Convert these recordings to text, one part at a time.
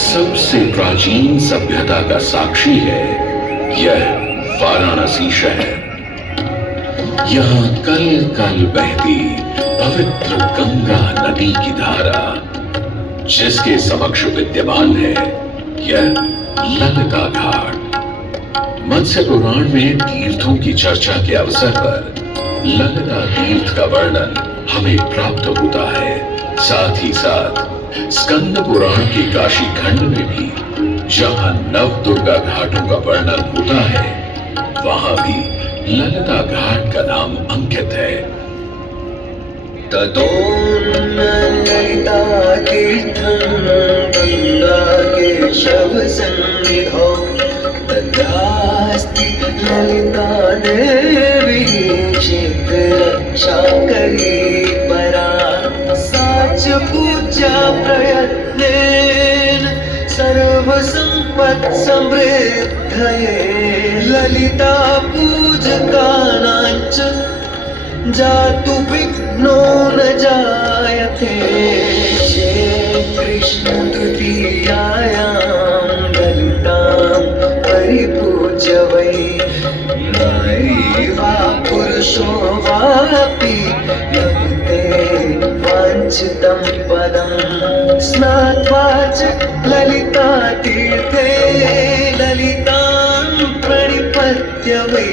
सबसे प्राचीन सभ्यता का साक्षी है यह वाराणसी शहर। यहाँ कल कल बहती पवित्र गंगा नदी की धारा, जिसके समक्ष विद्यमान है यह ललिता घाट। मत्स्य पुराण में तीर्थों की चर्चा के अवसर पर ललिता तीर्थ का वर्णन हमें प्राप्त होता है। साथ ही साथ स्कंद पुराण के काशी खंड में भी जहां नव दुर्गा घाटों का वर्णन होता है, वहां भी ललिता घाट का नाम अंकित है। ततोऽन्न ललिता तीर्थं गंगा केशव सन्निधौ तत्रास्ति ललिता देवी क्षेत्र रक्षाकरी परा। साच पूजा प्रयत्नेन सर्वसंपत् समृद्धये ललिता पूजकानां च जातु विघ्नो न जायते। कृष्ण तृतीयायां ललितां परिपूज्य वै नारी वा पुरुषो वापि लभते वाञ्छितं पदं। स्नात्वा च ललिता तीर्थे ललितां प्रणिपत्य वै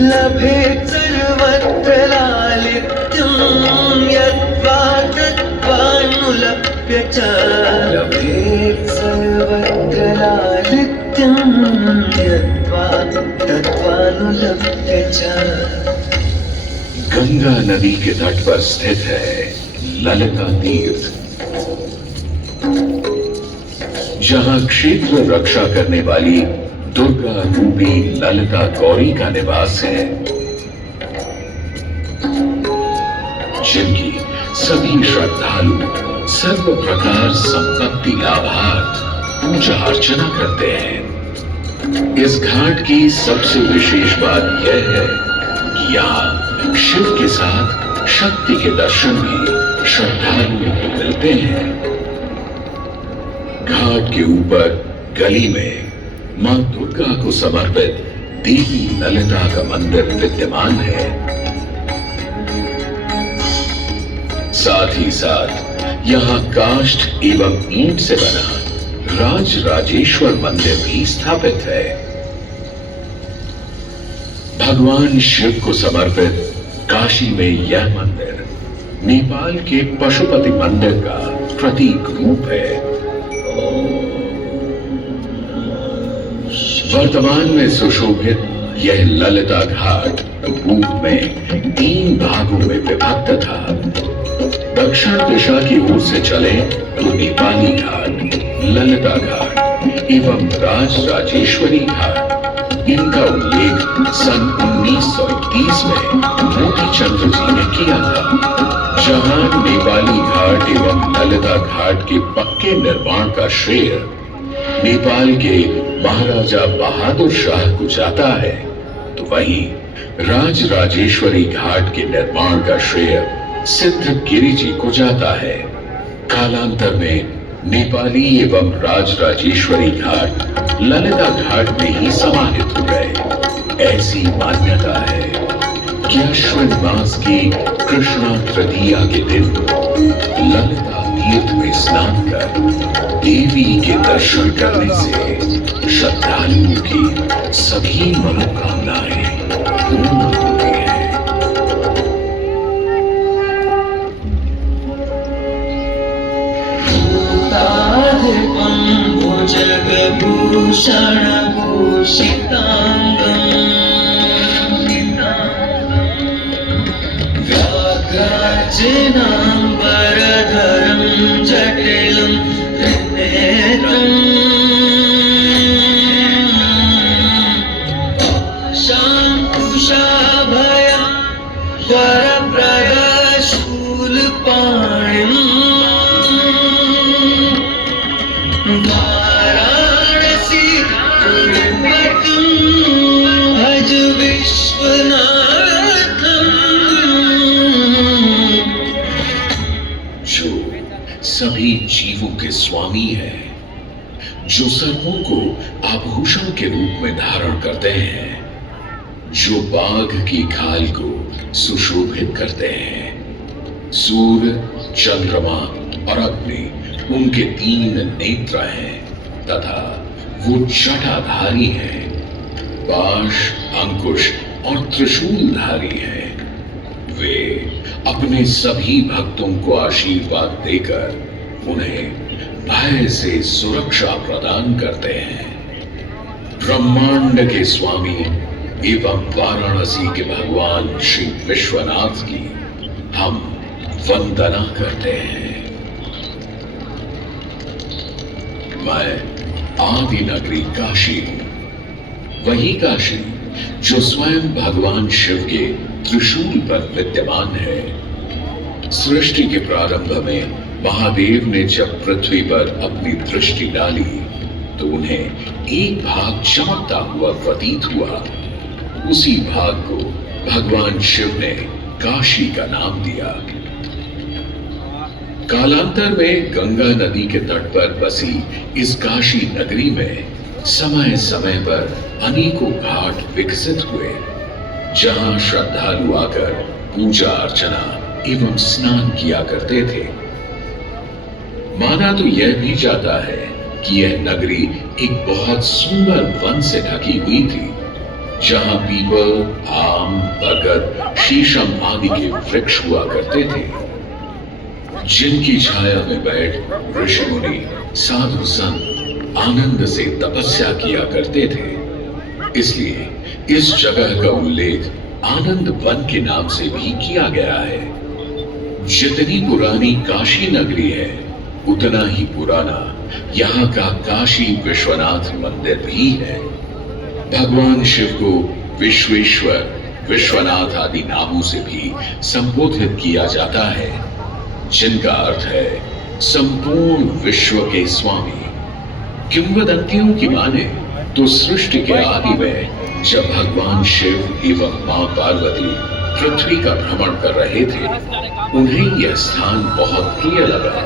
लभेत् सर्वत्र लालित्यं। यद्वा तद्वानुलभ्य च लभेत् सर्वत्र लालित्यं। यद्वा तद्वानुलभ्य च। गंगा नदी के तट पर स्थित है ललिता तीर्थ, जहां क्षेत्र रक्षा करने वाली दुर्गा रूपी ललिता गौरी का निवास है, जिनकी सभी श्रद्धालु सर्व प्रकार संपत्ति लाभार्थ पूजा अर्चना करते हैं। इस घाट की सबसे विशेष बात यह है कि यहाँ शिव के साथ शक्ति के दर्शन भी श्रद्धालुओं को मिलते हैं। घाट के ऊपर गली में मां दुर्गा को समर्पित देवी ललिता का मंदिर विद्यमान है। साथ ही साथ यहाँ काष्ठ एवं ईंट से बना राज राजेश्वर मंदिर भी स्थापित है। भगवान शिव को समर्पित काशी में यह मंदिर नेपाल के पशुपति मंदिर का प्रतीक रूप है। वर्तमान में सुशोभित यह ललिता घाट पूर्व में 3 भागों में विभक्त था। दक्षिण दिशा की ओर से चले तो नेपाली घाट, ललिता घाट एवं राज राजेश्वरी घाट। इनका उल्लेख सन 1931 में मोती चंद्र जी ने किया था। जहां नेपाली घाट एवं ललिता घाट के पक्के निर्माण का श्रेय नेपाल के महाराजा बहादुर शाह को जाता है, तो वहीं राज राजेश्वरी घाट के निर्माण का श्रेय सिद्धगिरी जी को जाता है। कालांतर में नेपाली एवं राज राजेश्वरी घाट ललिता घाट में ही समाहित हो गए। ऐसी मान्यता है कि अश्विन मास की कृष्णा तृतीया के दिन ललिता तीर्थ में स्नान कर देवी के दर्शन करने से श्रद्धालुओं की सभी मनोकामनाएं पूर्ण होती हैं। भुजगभूषण भूषितांगं व्याघ्राजिनांबरधरं जटिलं त्रिनेत्रं शांकुशाभयं वरप्रदशूलपाणिं वाराणसी पुरपतिं भज विश्वनाथं। जो सभी जीवों के स्वामी है, जो सर्पों को आभूषण के रूप में धारण करते हैं, जो बाघ की खाल को सुशोभित करते हैं। सूर्य, चंद्रमा और अग्नि उनके 3 नेत्र हैं तथा वो जटाधारी हैं। पाश, अंकुश और त्रिशूलधारी हैं। वे अपने सभी भक्तों को आशीर्वाद देकर उन्हें भय से सुरक्षा प्रदान करते हैं। ब्रह्मांड के स्वामी एवं वाराणसी के भगवान श्री विश्वनाथ की हम वंदना करते हैं। मैं आदि नगरी काशी, वही काशी जो स्वयं भगवान शिव के त्रिशूल पर विद्यमान है। सृष्टि के प्रारंभ में महादेव ने जब पृथ्वी पर अपनी दृष्टि डाली तो उन्हें एक भाग चमकता हुआ प्रतीत हुआ। उसी भाग को भगवान शिव ने काशी का नाम दिया। कालांतर में गंगा नदी के तट पर बसी इस काशी नगरी में समय समय पर अनेकों घाट विकसित हुए, जहां श्रद्धालु आकर पूजा अर्चना एवं स्नान किया करते थे। माना तो यह भी जाता है कि यह नगरी एक बहुत सुंदर वन से ढकी हुई थी, जहां पीपल, आम, बरगद, शीशम आदि के वृक्ष हुआ करते थे, जिनकी छाया में बैठ ऋषि मुनि, साधु संत आनंद से तपस्या किया करते थे। इसलिए इस जगह का उल्लेख आनंद वन के नाम से भी किया गया है। जितनी पुरानी काशी नगरी है, उतना ही पुराना यहाँ का काशी विश्वनाथ मंदिर भी है। भगवान शिव को विश्वेश्वर, विश्वनाथ आदि नामों से भी संबोधित किया जाता है, जिनका अर्थ है संपूर्ण विश्व के स्वामी। किंवदंतियों की माने तो सृष्टि के आदि में जब भगवान शिव एवं मां पार्वती पृथ्वी का भ्रमण कर रहे थे, उन्हें यह स्थान बहुत प्रिय लगा।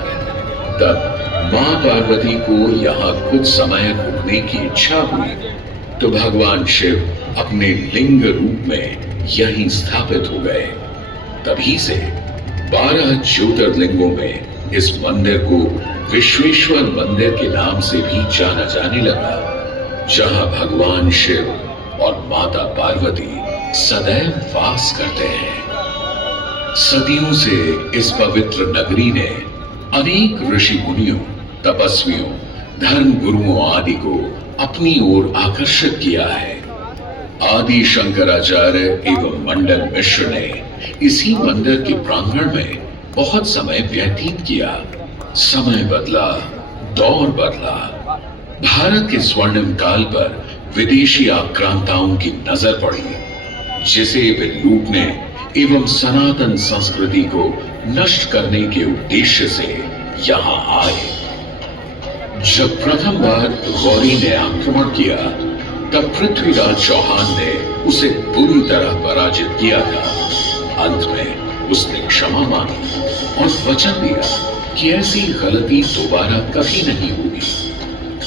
तब मां पार्वती को यहाँ कुछ समय रुकने की इच्छा हुई, तो भगवान शिव अपने लिंग रूप में यहीं स्थापित हो गए। तभी से 12 ज्योतिर्लिंगों में इस मंदिर को विश्वेश्वर मंदिर के नाम से भी जाना जाने लगा, जहां भगवान शिव और माता पार्वती सदैव वास करते हैं। सदियों से इस पवित्र नगरी ने अनेक ऋषि मुनियों, तपस्वियों, धर्म गुरुओं आदि को अपनी ओर आकर्षित किया है। आदि शंकराचार्य एवं मंडन मिश्र ने इसी मंदिर के प्रांगण में बहुत समय व्यतीत किया। समय बदला, दौर बदला। भारत के स्वर्णिम काल पर विदेशी आक्रांताओं की नजर पड़ी, जिसे वे लूटने एवं सनातन संस्कृति को नष्ट करने के उद्देश्य से यहाँ आए। जब प्रथम बार गौरी ने आक्रमण किया, तब पृथ्वीराज चौहान ने उसे बुरी तरह पराजित किया था। अंत में उसने क्षमा मांगी और वचन दिया कि ऐसी गलती दोबारा कभी नहीं होगी।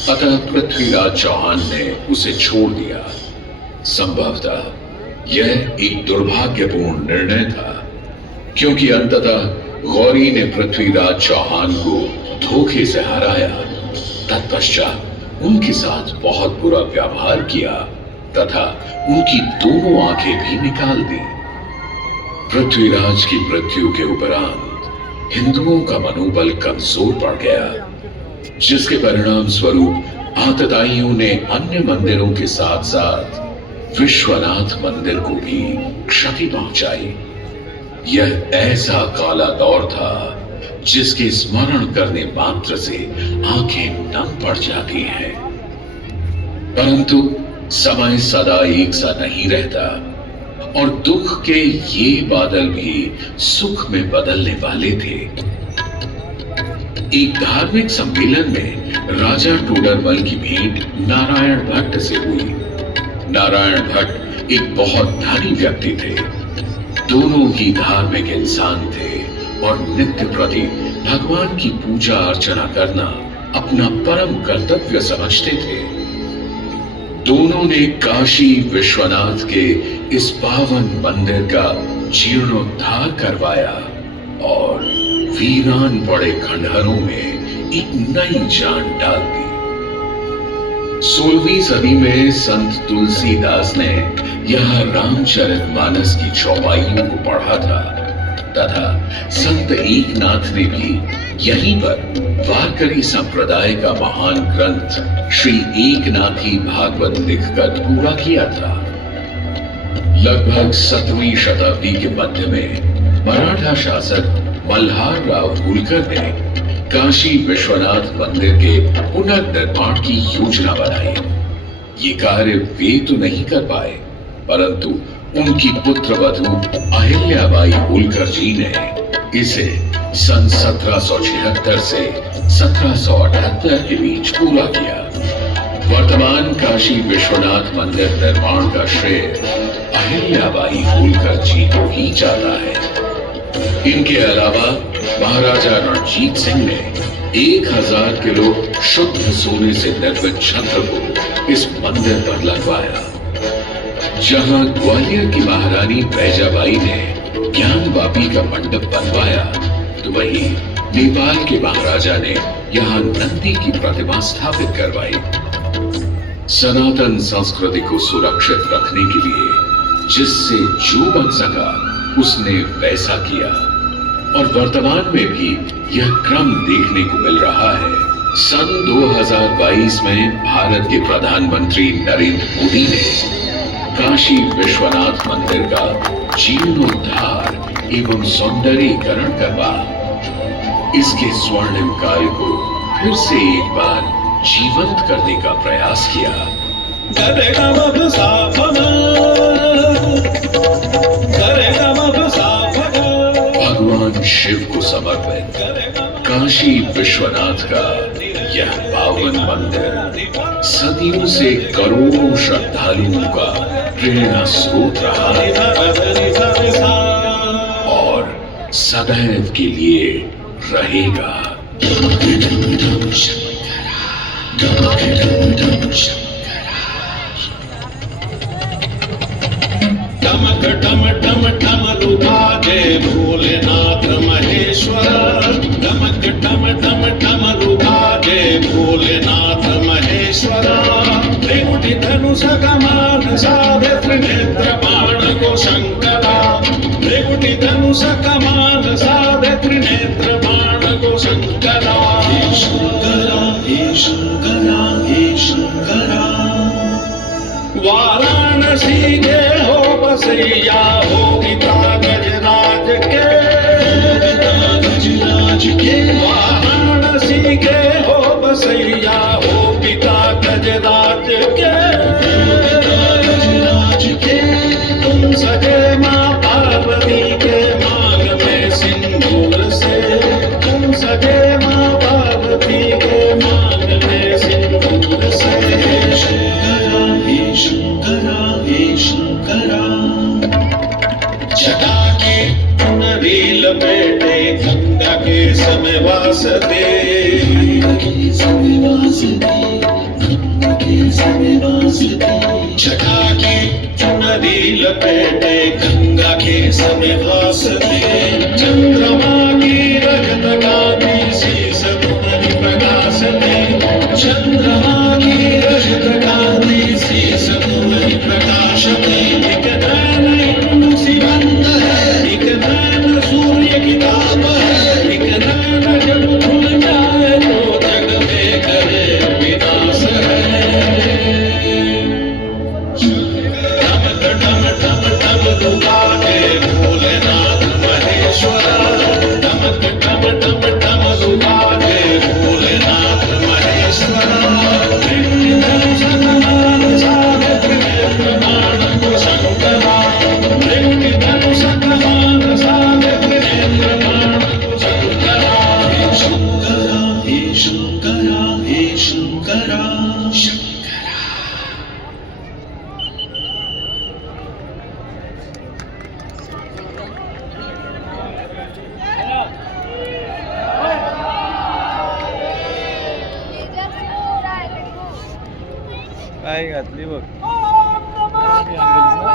अतः पृथ्वीराज चौहान ने उसे छोड़ दिया। संभवतः यह एक दुर्भाग्यपूर्ण निर्णय था, क्योंकि अंततः गौरी ने पृथ्वीराज चौहान को धोखे से हराया। तत्पश्चात उनके साथ बहुत बुरा व्यवहार किया तथा उनकी दोनों आंखें भी निकाल दी। पृथ्वीराज की मृत्यु के उपरांत हिंदुओं का मनोबल कमजोर पड़ गया, जिसके परिणाम स्वरूप आतताइयों ने अन्य मंदिरों के साथ साथ विश्वनाथ मंदिर को भी क्षति पहुंचाई। यह ऐसा काला दौर था जिसके स्मरण करने मात्र से आंखें नम पड़ जाती हैं। परंतु समय सदा एक सा नहीं रहता और दुख के ये बादल भी सुख में बदलने वाले थे। एक धार्मिक सम्मेलन में राजा टोडरमल की भेंट नारायण भट्ट से हुई। नारायण भट्ट एक बहुत धनी व्यक्ति थे। दोनों ही धार्मिक इंसान थे और नित्य प्रति भगवान की पूजा अर्चना करना अपना परम कर्तव्य समझते थे। दोनों ने काशी विश्वनाथ के इस पावन मंदिर का जीर्णोद्धार करवाया और वीरान पड़े खंडहरों में एक नई जान डाल दी। 16वीं सदी में संत तुलसीदास ने यहाँ रामचरितमानस की चौपाइयों को पढ़ा था तथा संत एकनाथ ने भी यहीं पर वारकरी संप्रदाय का महान ग्रंथ श्री एकनाथी भागवत लिखकर पूरा किया था। लगभग 7वीं शताब्दी के मध्य में मराठा शासक मल्हार राव होलकर ने काशी विश्वनाथ मंदिर के पुनर्निर्माण की योजना बनाई। ये कार्य वे तो नहीं कर पाए, परंतु उनकी पुत्रवधू अहिल्याबाई होलकर जी ने इसे सन 1776 से 1778 के बीच पूरा किया। वर्तमान काशी विश्वनाथ मंदिर निर्माण का श्रेय अहिल्याबाई होलकर जी को ही जाता है। इनके अलावा महाराजा रणजीत सिंह ने 1000 किलो शुद्ध सोने से निर्मित छत्र को इस मंदिर पर लगवाया। जहां ग्वालियर की महारानी बैजाबाई ने ज्ञानवापी का मंडप बनवाया, तो वहीं नेपाल के महाराजा ने यहाँ नंदी की प्रतिमा स्थापित करवाई। सनातन संस्कृति को सुरक्षित रखने के लिए जिससे जो बन सका उसने वैसा किया और वर्तमान में भी यह क्रम देखने को मिल रहा है। सन 2022 में भारत के प्रधानमंत्री नरेंद्र मोदी ने काशी विश्वनाथ मंदिर का जीर्णोद्धार एवं सौंदर्यीकरण करवा इसके स्वर्णिम काल को फिर से एक बार जीवंत करने का प्रयास किया। भगवान शिव को समर्पित काशी विश्वनाथ का यह पावन मंदिर सदियों से करोड़ों श्रद्धालुओं का प्रेरणा स्रोत रहा और सदैव के लिए रहेगा। टमक टम टम टम रुका दे भोलेनाथ महेश्वर। टमक टम टम टम रुका दे भोलेनाथ महेश्वर। त्रिकुटी धनुष कमान साधे त्रिनेत्र बाण को शंकरा। त्रिकुटी धनुष कमान साधे त्रिनेत्र बाण को शंकरा। हे शंकरा हे शंकरा हे शंकरा। वाराणसी के हो बसैया हो पिता गजराज के। गजराज के वाराणसी के हो बसैया हो पिता गजराज के। गजराज के तुम सजे माँ पार्वती के मांग में सिंदूर से। तुम सजे माँ पार्वती के मांग में सिंदूर से। शंकरा हे शंकरा। जटा की चुनरी लपेटे गंगा के समय वास दे। गंगा के समय वास दे। गंगा के समय वास दे। जटा की चुनरी लपेटे गंगा के समय वास दे। चंद्रमा की रजत गादी शीस तुम्हारी प्रकाश दे। चंद्रमा की रजत गादी शीस तुम्हारी प्रकाश दे। एक नैन तुलसी बंद है। एक नैन सूर्य की ताप है। एक नैन जब खुल जाए तो जग में करे विनाश है। टम टम टम टम रुका दे भोलेनाथ महेश्वर। टमक टम टम टम रुका दे भोलेनाथ महेश्वर। काय घातली बघ